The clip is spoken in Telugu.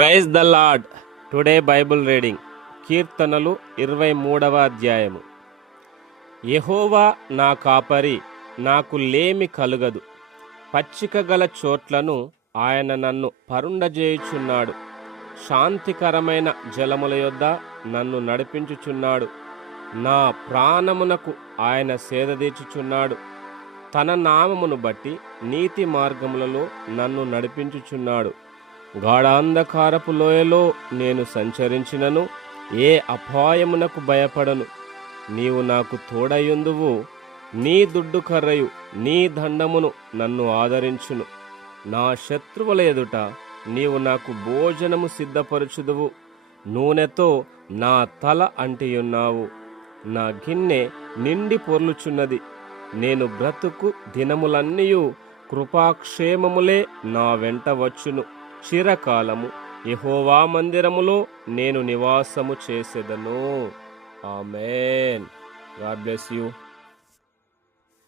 Praise the lord. Today bible reading కీర్తనలు 23వ అధ్యాయము. యెహోవా నా కాపరి, నాకు లేమి కలుగదు. పచ్చిక గల చోట్లను ఆయన నన్ను పరుండజేయుచున్నాడు. శాంతికరమైన జలముల యొద్ద నన్ను నడిపించుచున్నాడు. నా ప్రాణమునకు ఆయన సేదదీర్చుచున్నాడు. తన నామమును బట్టి నీతి మార్గములలో నన్ను నడిపించుచున్నాడు. గాఢాంధకారపు లోయలో నేను సంచరించినను ఏ అపాయమునకు భయపడను. నీవు నాకు తోడయుందువు. నీ దుడ్డు కర్రయు నీ దండమును నన్ను ఆదరించును. నా శత్రువుల ఎదుట నీవు నాకు భోజనము సిద్ధపరచుదువు. నూనెతో నా తల అంటియున్నావు. నా గిన్నె నిండి పొర్లుచున్నది. నేను బ్రతుకు దినములన్నీయు కృపాక్షేమములే నా వెంట వచ్చును. చిరకాలము యెహోవా మందిరములో నేను నివాసము చేసెదను. ఆమేన్. God bless you.